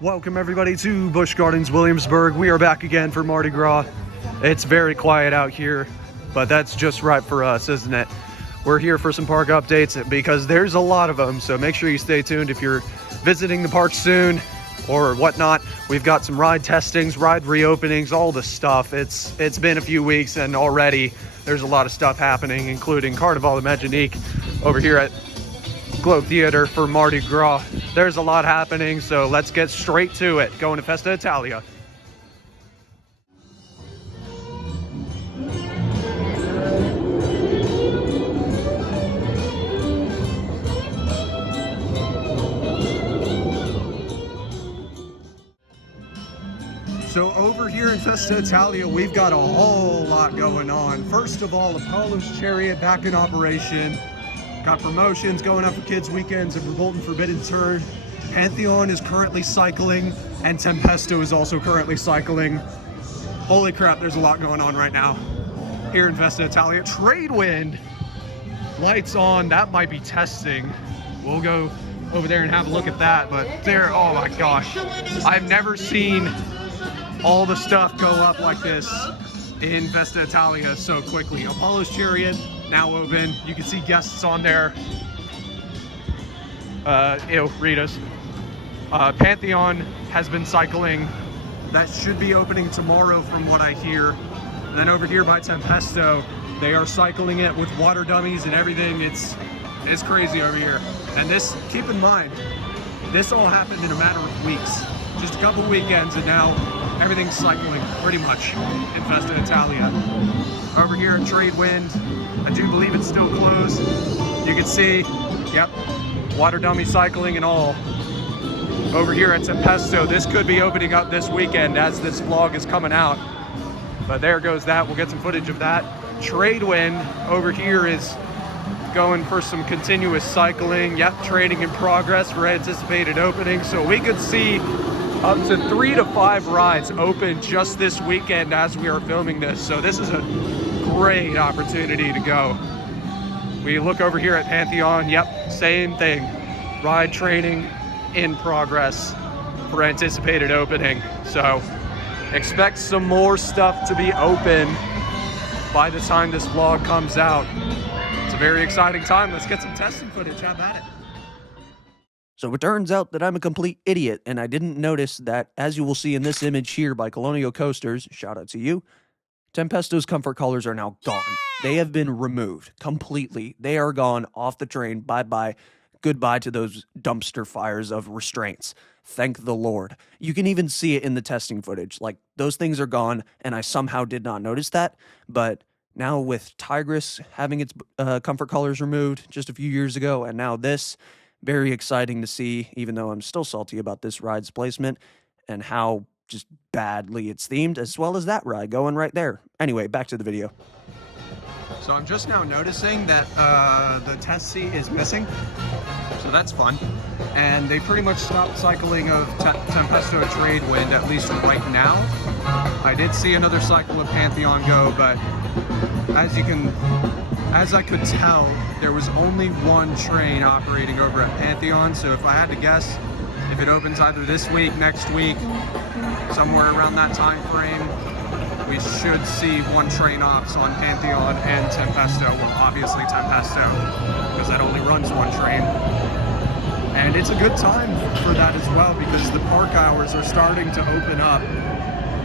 Welcome everybody to Busch Gardens Williamsburg. We are back again for Mardi Gras. It's very quiet out here, but that's just right for us, isn't it? We're here for some park updates because there's a lot of them, so make sure you stay tuned if you're visiting the park soon or whatnot. We've got some ride testings, ride reopenings, all the stuff. It's been a few weeks and already there's a lot of stuff happening, including Carnival Imaginique over here at Globe Theater for Mardi Gras. There's a lot happening, so let's get straight to it. Going to Festa, Italia. So over here in Festa Italia, we've got a whole lot going on. First of all, Apollo's Chariot back in operation. Got promotions going up for kids' weekends at Verbolten Forbidden Turn. Pantheon is currently cycling, and Tempesto is also currently cycling. Holy crap, there's a lot going on right now here in Festa Italia. Trade wind, lights on, that might be testing. We'll go over there and have a look at that, but there, oh my gosh. I've never seen all the stuff go up like this in Festa Italia so quickly. Apollo's Chariot now open. You can see guests on there. Read us. Pantheon has been cycling. That should be opening tomorrow from what I hear. And then over here by Tempesto, they are cycling it with water dummies and everything. It's crazy over here. And this, keep in mind, this all happened in a matter of weeks. Just a couple weekends and now everything's cycling pretty much in Festa Italia. Over here at Trade Wind, I do believe it's still closed. You can see, yep, water dummy cycling and all. Over here at Tempesto, this could be opening up this weekend as this vlog is coming out. But there goes that, we'll get some footage of that. Trade Wind over here is going for some continuous cycling. Yep, trading in progress for anticipated opening. So we could see up to 3 to 5 rides open just this weekend as we are filming this. So this is a great opportunity to go. We look over here at Pantheon, yep, same thing. Ride training in progress for anticipated opening. So expect some more stuff to be open by the time this vlog comes out. It's a very exciting time. Let's get some testing footage. How about it? So it turns out that I'm a complete idiot, and I didn't notice that, as you will see in this image here by Colonial Coasters, shout out to you, Tempesto's comfort collars are now gone. They have been removed completely. They are gone off the train. Bye-bye. Goodbye to those dumpster fires of restraints. Thank the Lord. You can even see it in the testing footage. Like, those things are gone, and I somehow did not notice that, but now with Tigris having its comfort collars removed just a few years ago, and now this, very exciting to see, even though I'm still salty about this ride's placement and how just badly it's themed, as well as that ride going right there. Anyway, back to the video. So I'm just now noticing that the test seat is missing, so that's fun. And they pretty much stopped cycling of Tempesto Trade Wind, at least right now. I did see another cycle of Pantheon go, but as I could tell, there was only one train operating over at Pantheon, so if I had to guess, if it opens either this week, next week, somewhere around that time frame, we should see one train ops on Pantheon and Tempesto. Well, obviously Tempesto, because that only runs one train. And it's a good time for that as well, because the park hours are starting to open up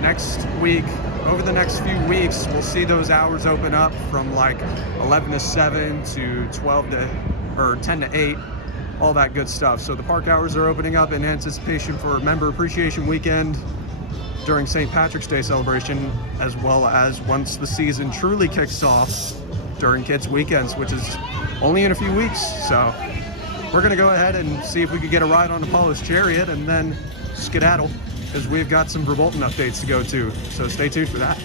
next week. Over the next few weeks, we'll see those hours open up from like 11 to 7 to 12 to, or 10 to 8, all that good stuff. So the park hours are opening up in anticipation for Member Appreciation Weekend during St. Patrick's Day celebration, as well as once the season truly kicks off during Kids Weekends, which is only in a few weeks. So we're gonna go ahead and see if we could get a ride on Apollo's Chariot and then skedaddle, because we've got some Verbolten updates to go to, so stay tuned for that.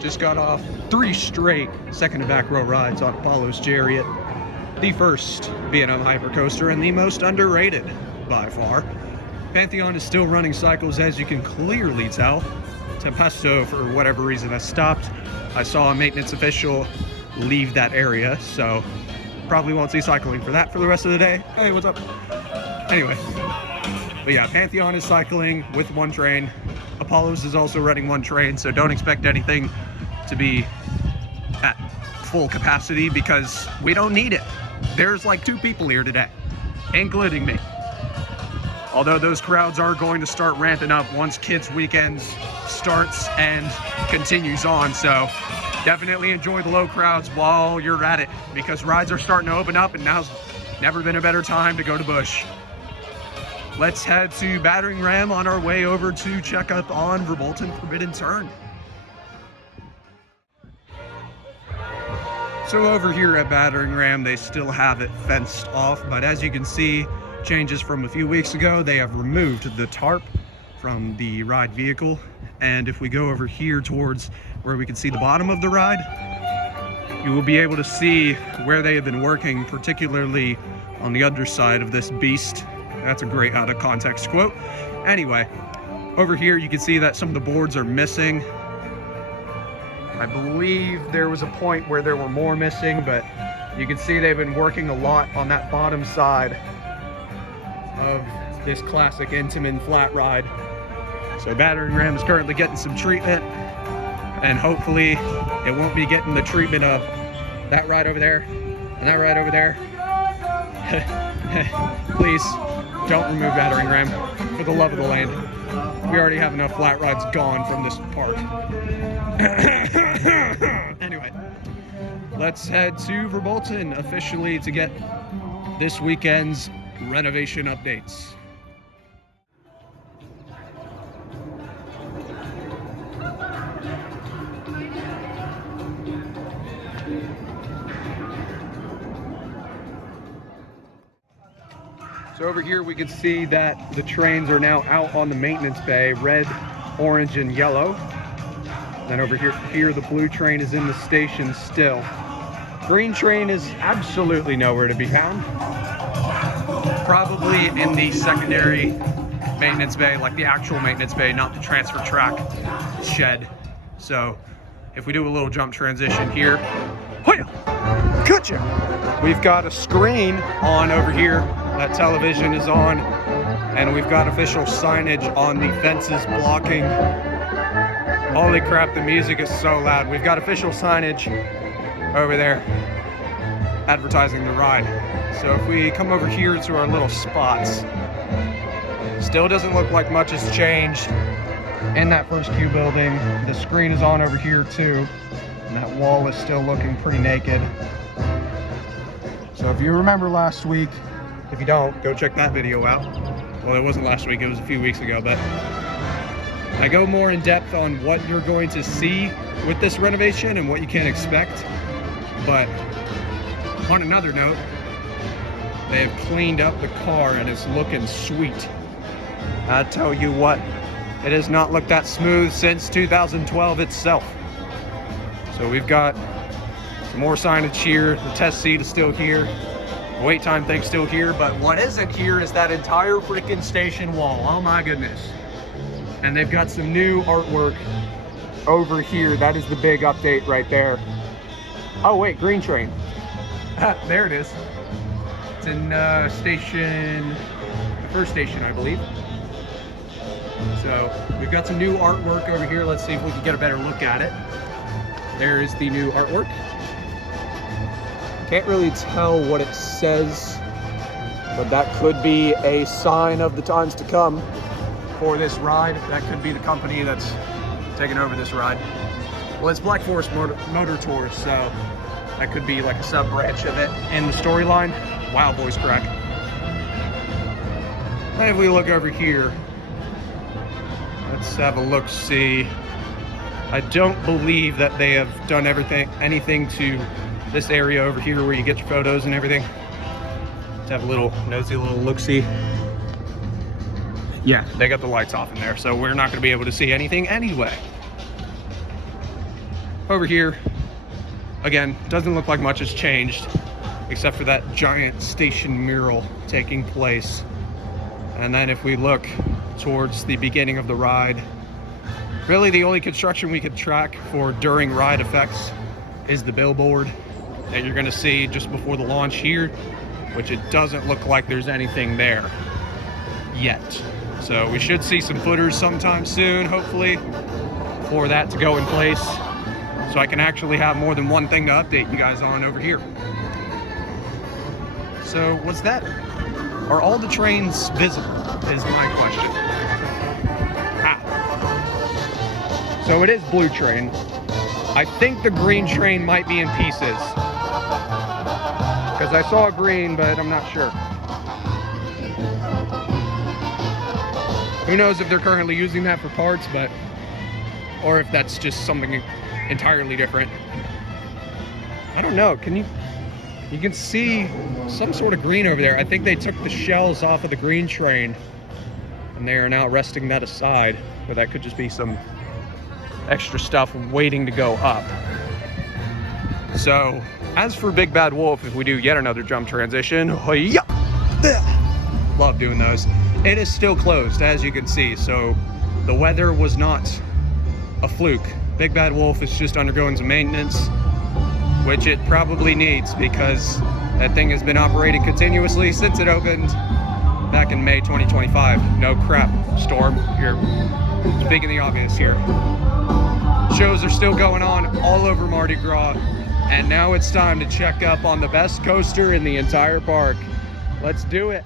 Just got off 3 straight second to back row rides on Apollo's Chariot. The first B&M Hypercoaster and the most underrated by far. Pantheon is still running cycles, as you can clearly tell. Tempesto, for whatever reason, has stopped. I saw a maintenance official leave that area, so probably won't see cycling for that for the rest of the day. Hey, what's up? Anyway, but yeah, Pantheon is cycling with one train. Apollo's is also running one train, so don't expect anything to be at full capacity because we don't need it. There's like 2 people here today, including me. Although those crowds are going to start ramping up once Kids Weekends starts and continues on, so definitely enjoy the low crowds while you're at it, because rides are starting to open up and now's never been a better time to go to Busch. Let's head to Battering Ram on our way over to check up on Verbolten Forbidden Turn. So over here at Battering Ram, they still have it fenced off, but as you can see, changes from a few weeks ago, they have removed the tarp from the ride vehicle. And if we go over here towards where we can see the bottom of the ride, you will be able to see where they have been working, particularly on the underside of this beast. That's a great out of context quote. Anyway, over here you can see that some of the boards are missing. I believe there was a point where there were more missing, but you can see they've been working a lot on that bottom side of this classic Intamin flat ride. So Battering Ram is currently getting some treatment, and hopefully it won't be getting the treatment of that ride over there and that ride over there. Please don't remove Battering Ram, for the love of the land. We already have enough flat rides gone from this park. Anyway, let's head to Verbolten officially to get this weekend's renovation updates. So over here we can see that the trains are now out on the maintenance bay, red, orange, and yellow. Then over here the blue train is in the station still. Green train is absolutely nowhere to be found. Probably in the secondary maintenance bay, like the actual maintenance bay, not the transfer track shed. So if we do a little jump transition here, gotcha! We've got a screen on over here. That television is on, and we've got official signage on the fences blocking. Holy crap, the music is so loud. We've got official signage over there advertising the ride. So if we come over here to our little spots, still doesn't look like much has changed in that first queue building. The screen is on over here too, and that wall is still looking pretty naked. So if you remember last week, if you don't, go check that video out. Well, it wasn't last week, it was a few weeks ago, but I go more in depth on what you're going to see with this renovation and what you can expect. But on another note, they have cleaned up the car and it's looking sweet. I tell you what, it has not looked that smooth since 2012 itself. So we've got some more signage here. The test seat is still here. Wait time thing's still here, but what isn't here is that entire freaking station wall. Oh my goodness. And they've got some new artwork over here. That is the big update right there. Oh wait, green train. There it is. It's in station, the first station, I believe. So we've got some new artwork over here. Let's see if we can get a better look at it. There is the new artwork. Can't really tell what it says, but that could be a sign of the times to come for this ride. That could be the company that's taking over this ride. Well, it's Black Forest Motor Tours, so that could be like a sub-branch of it in the storyline. Wow, voice crack. And if we look over here, let's have a look-see. I don't believe that they have done anything to this area over here where you get your photos and everything. Let's have a little nosy little look-see. Yeah, they got the lights off in there, so we're not gonna be able to see anything anyway. Over here, again, doesn't look like much has changed, except for that giant station mural taking place. And then if we look towards the beginning of the ride, Really, the only construction we could track for during ride effects is the billboard that you're gonna see just before the launch here, which it doesn't look like there's anything there yet. So we should see some footers sometime soon, hopefully, for that to go in place, so I can actually have more than one thing to update you guys on over here. So what's that? Are all the trains visible is my question. So it is blue train. I think the green train might be in pieces, because I saw green, but I'm not sure. Who knows if they're currently using that for parts, or if that's just something entirely different. I don't know. You can see some sort of green over there. I think they took the shells off of the green train and they are now resting that aside, but that could just be some extra stuff waiting to go up. So as for Big Bad Wolf, if we do yet another jump transition, love doing those. It is still closed, as you can see, so the weather was not a fluke. Big Bad Wolf is just undergoing some maintenance, which it probably needs, because that thing has been operating continuously since it opened back in May 2025. No crap, Storm, you're speaking the obvious here. Shows are still going on all over Mardi Gras, and now it's time to check up on the best coaster in the entire park. Let's do it.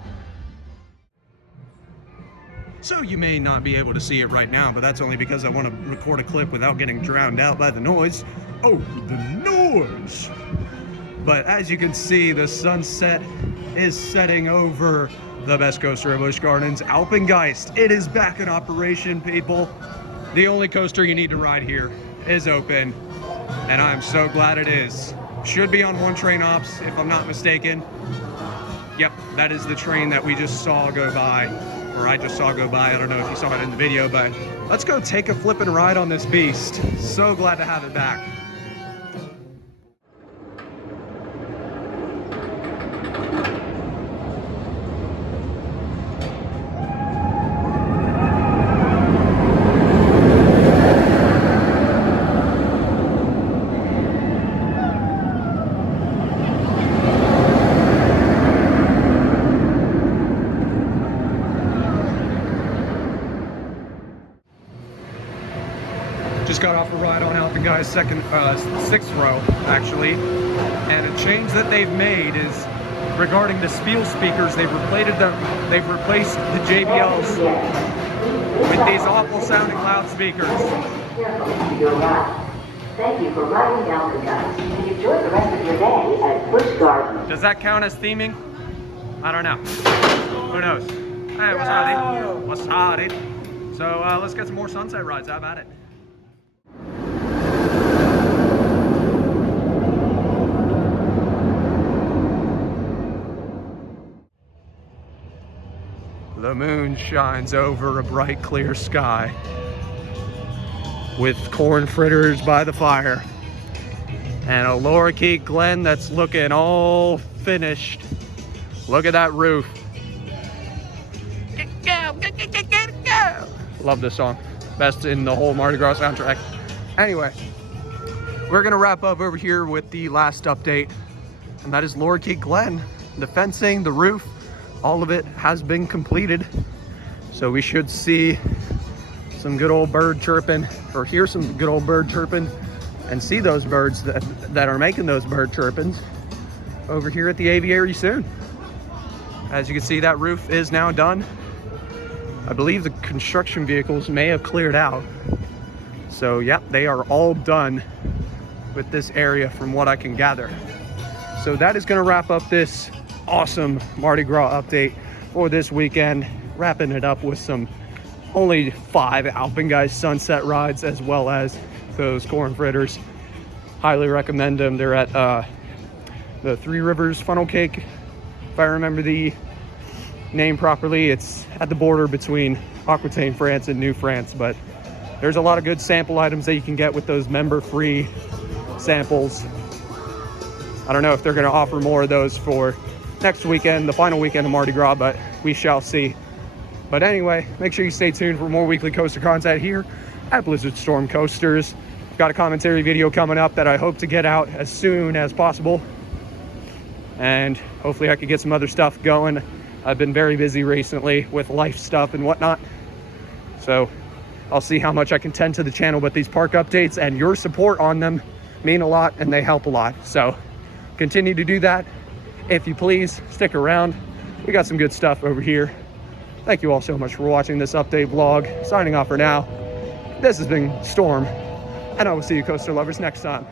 So you may not be able to see it right now, but that's only because I want to record a clip without getting drowned out by the noise. Oh, the noise! But as you can see, the sunset is setting over the best coaster at Busch Gardens, Alpengeist. It is back in operation, people. The only coaster you need to ride here is open, and I'm so glad it is. Should be on one train ops, if I'm not mistaken. Yep, that is the train that we just saw go by, or I just saw go by. I don't know if you saw it in the video, but let's go take a flippin' ride on this beast. So glad to have it back. Just got off a ride on Alpengeist, sixth row actually, and a change that they've made is regarding the Spiel speakers. They've replaced the JBLs with these awful sounding loudspeakers. Thank you for riding Alpengeist, and enjoy the rest of your day at Busch Gardens. Does that count as theming? I don't know. Who knows? Hey, what's howdy? What's howdy? So let's get some more sunset rides. How about it? The moon shines over a bright, clear sky with corn fritters by the fire and a lorikeet Glen that's looking all finished. Look at that roof. Love this song. Best in the whole Mardi Gras soundtrack. Anyway, we're gonna wrap up over here with the last update, and that is lorikeet Glen. The fencing, the roof, all of it has been completed. So we should see some good old bird chirping, or hear some good old bird chirping, and see those birds that are making those bird chirpings over here at the Aviary soon. As you can see, that roof is now done. I believe the construction vehicles may have cleared out. So yep, they are all done with this area from what I can gather. So that is gonna wrap up this awesome Mardi Gras update for this weekend, wrapping it up with some only 5 Alpengeist sunset rides, as well as those corn fritters. Highly recommend them. They're at the Three Rivers Funnel Cake, if I remember the name properly. It's at the border between Aquitaine, France and New France, but there's a lot of good sample items that you can get with those member-free samples. I don't know if they're going to offer more of those for next weekend, the final weekend of Mardi Gras, but we shall see. But anyway, make sure you stay tuned for more weekly coaster content here at BliXXardStorm Coasters. Got a commentary video coming up that I hope to get out as soon as possible. And hopefully I could get some other stuff going. I've been very busy recently with life stuff and whatnot. So I'll see how much I can tend to the channel, but these park updates and your support on them mean a lot and they help a lot. So continue to do that. If you please, stick around. We got some good stuff over here. Thank you all so much for watching this update vlog. Signing off for now. This has been Storm, and I will see you coaster lovers next time.